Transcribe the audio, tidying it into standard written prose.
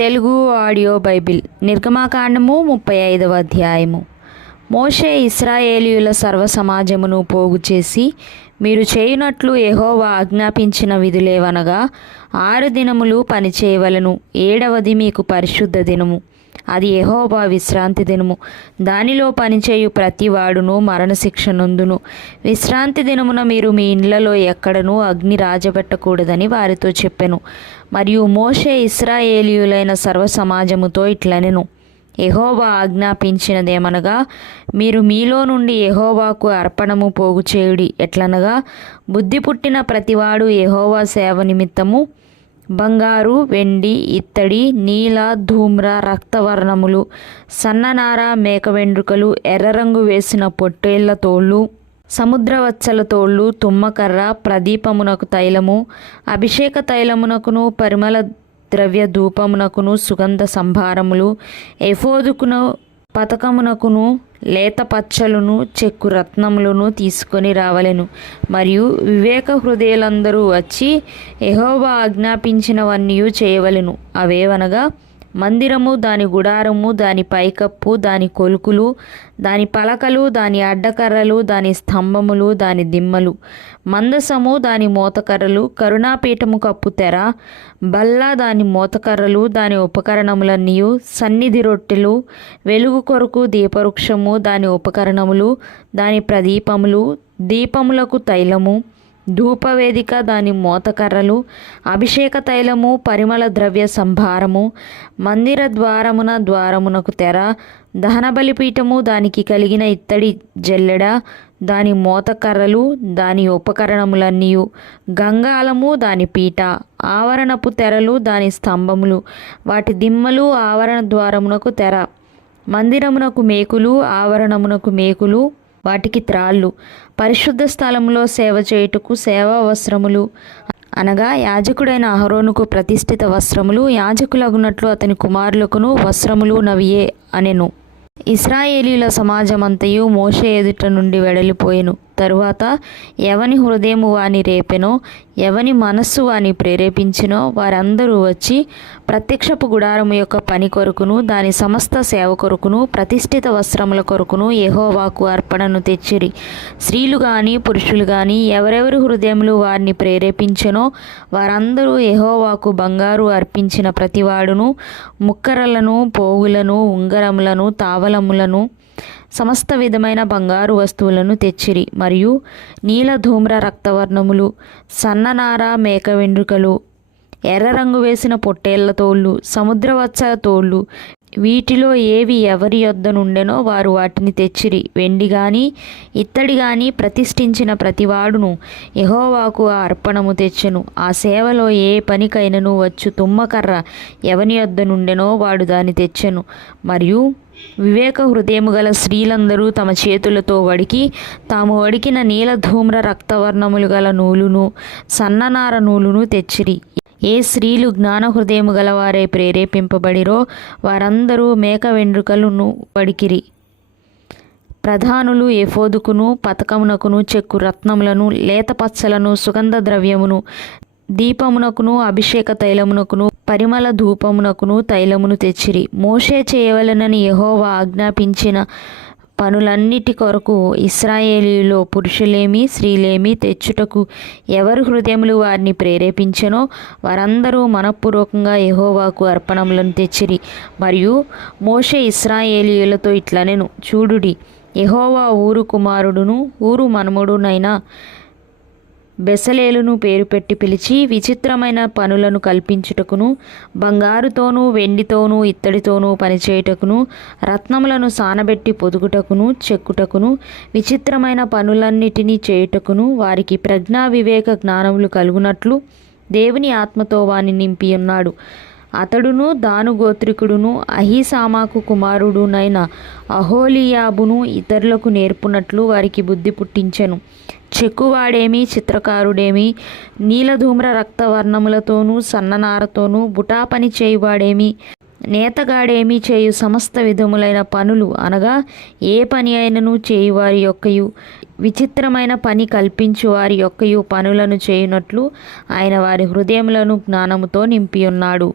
Telugu audio Bible నిర్గమాకాండము 35వ అధ్యాయము. మోషే ఇశ్రాయేలీయుల సర్వ సమాజమును పోగు చేసి, మీరు చేయునట్లు యెహోవా ఆజ్ఞాపించిన విధులేవనగా 6 దినములు పనిచేయవలెను, 7వది మీకు పరిశుద్ధ దినము, అది యెహోవా విశ్రాంతి దినము. దానిలో పనిచేయు ప్రతివాడును మరణశిక్ష నొందును. విశ్రాంతి దినమున మీరు మీ ఇండ్లలో ఎక్కడనూ అగ్ని రాజబెట్టకూడదని వారితో చెప్పెను. మరియు మోషే ఇశ్రాయేలీయులైన సర్వ సమాజముతో ఇట్లనెను, యెహోవా ఆజ్ఞాపించినదేమనగా, మీరు మీలో నుండి యెహోవాకు అర్పణము పోగు చేయుడి. ఎట్లనగా, బుద్ధి పుట్టిన ప్రతివాడు యెహోవా సేవ నిమిత్తము బంగారు, వెండి, ఇత్తడి, నీల, ధూమ్ర, రక్తవర్ణములు, సన్ననార, మేక వెండ్రుకలు, ఎర్రరంగు వేసిన పొట్టేళ్ల తోళ్ళు, సముద్రవచ్చల తోళ్ళు, తుమ్మకర్ర, ప్రదీపమునకు తైలము, అభిషేక తైలమునకును, పరిమళ ద్రవ్య ధూపమునకును, సుగంధ సంభారములు, ఎఫోదుకును, పతకమునకును, లేత పచ్చలును, చెక్కు రత్నములను తీసుకొని రావలెను. మరియు వివేక హృదయులందరూ వచ్చి యెహోవా ఆజ్ఞాపించినవన్నీ చేయవలెను. అవేవనగా, మందిరము, దాని గుడారము, దాని పైకప్పు, దాని కొలుకులు, దాని పలకలు, దాని అడ్డకర్రలు, దాని స్తంభములు, దాని దిమ్మలు, మందసము, దాని మోతకర్రలు, కరుణాపీఠము కప్పు తెర, బల్ల, దాని మోతకర్రలు, దాని ఉపకరణములన్నీయు, సన్నిధి రొట్టెలు, వెలుగు కొరకు దీపవృక్షము, దాని ఉపకరణములు, దాని ప్రదీపములు, దీపములకు తైలము, ధూపవేదిక, దాని మోతకర్రలు, అభిషేక తైలము, పరిమళ ద్రవ్య సంభారము, మందిర ద్వారమునకు తెర, దహన బలిపీఠము, దానికి కలిగిన ఇత్తడి జల్లెడ, దాని మోతకర్రలు, దాని ఉపకరణములన్నీయు, గంగాళము, దాని పీట, ఆవరణపు తెరలు, దాని స్తంభములు, వాటి దిమ్మలు, ఆవరణ ద్వారమునకు తెర, మందిరమునకు మేకులు, ఆవరణమునకు మేకులు, వాటికి త్రాళ్ళు, పరిశుద్ధ స్థలములో సేవ చేయుటకు సేవా వస్త్రములు అనగా యాజకుడైన అహరోనుకు ప్రతిష్ఠిత వస్త్రములు, యాజకులగునట్లు అతని కుమారులకును వస్త్రములు నవియే అనెను. ఇశ్రాయేలీయుల సమాజమంతయు మోషే ఎదుట నుండి వెడలిపోయెను. తరువాత ఎవని హృదయము వాని రేపెనో, ఎవని మనస్సు వాని ప్రేరేపించినో వారందరూ వచ్చి ప్రత్యక్షపు గుడారము యొక్క పని కొరకును, దాని సమస్త సేవ కొరకును, ప్రతిష్ఠిత వస్త్రముల కొరకును యెహోవాకు అర్పణను తెచ్చిరి. స్త్రీలు గాని పురుషులు గాని ఎవరెవరి హృదయములు వారిని ప్రేరేపించెనో వారందరూ యెహోవాకు బంగారు అర్పించిన ప్రతివాడును ముక్కరలను, పోగులను, ఉంగరములను, తావలములను, సమస్త విధమైన బంగారు వస్తువులను తెచ్చిరి. మరియు నీల, ధూమ్ర, రక్తవర్ణములు, సన్ననార, మేక వెండ్రుకలు, ఎర్ర రంగు వేసిన పొట్టేళ్ల తోళ్ళు, సముద్రవత్సల తోళ్ళు, వీటిలో ఏవి ఎవరి యొద్ద నుండెనో వారు వాటిని తెచ్చిరి. వెండి గాని ఇత్తడి గాని ప్రతిష్ఠించిన ప్రతివాడును యెహోవాకు ఆ అర్పణము తెచ్చెను. ఆ సేవలో ఏ పనికైనను వచ్చు తుమ్మకర్ర ఎవని యొద్ద నుండెనో వాడు దాన్ని తెచ్చెను. మరియు వివేక హృదయము గల స్త్రీలందరూ తమ చేతులతో వడికి తాము వడికిన నీల, ధూమ్ర, రక్తవర్ణములు గల నూలును, సన్ననార నూలును తెచ్చిరి. ఏ స్త్రీలు జ్ఞాన హృదయము గలవారే ప్రేరేపింపబడిరో వారందరూ మేక వెండ్రుకలను వడికిరి. ప్రధానులు ఎఫోదుకును, పతకమునకును, చెక్కు రత్నములను, లేత పచ్చలను, సుగంధ ద్రవ్యమును, దీపమునకును, అభిషేక తైలమునకును, పరిమళ ధూపమునకును తైలమును తెచ్చిరి. మోషే చేయవలెనని యెహోవా ఆజ్ఞాపించిన పనులన్నిటి కొరకు ఇశ్రాయేలీయులో పురుషులేమి స్త్రీలేమి తెచ్చుటకు ఎవరి హృదయములు వారిని ప్రేరేపించెనో వారందరూ మనఃపూర్వకంగా యెహోవాకు అర్పణములను తెచ్చిరి. మరియు మోషే ఇశ్రాయేలీయులతో ఇట్లనెను, చూడుడి, యెహోవా ఊరు కుమారుడును ఊరు మనుమడునైన బెసలేలును పేరు పెట్టి పిలిచి విచిత్రమైన పనులను కల్పించుటకును, బంగారుతోనూ వెండితోనూ ఇత్తడితోనూ పనిచేయుటకును, రత్నములను సానబెట్టి పొదుగుటకును, చెక్కుటకును, విచిత్రమైన పనులన్నిటినీ చేయుటకును వారికి ప్రజ్ఞా వివేక జ్ఞానములు కలుగునట్లు దేవుని ఆత్మతో వాని నింపి ఉన్నాడు. అతడును దాను గోత్రికుడును అహీసామాకు కుమారుడునైన అహోలియాబును ఇతరులకు నేర్పునట్లు వారికి బుద్ధి పుట్టించెను. చెక్కువాడేమి, చిత్రకారుడేమి, నీలధూమ్ర రక్తవర్ణములతోనూ సన్ననారతోనూ బుటా పని చేయువాడేమి, నేతగాడేమి చేయు సమస్త విధములైన పనులు అనగా ఏ పని అయినను చేయువారి యొక్కయు విచిత్రమైన పని కల్పించు వారి యొక్కయు పనులను చేయునట్లు ఆయన వారి హృదయములను జ్ఞానముతో నింపి ఉన్నాడు.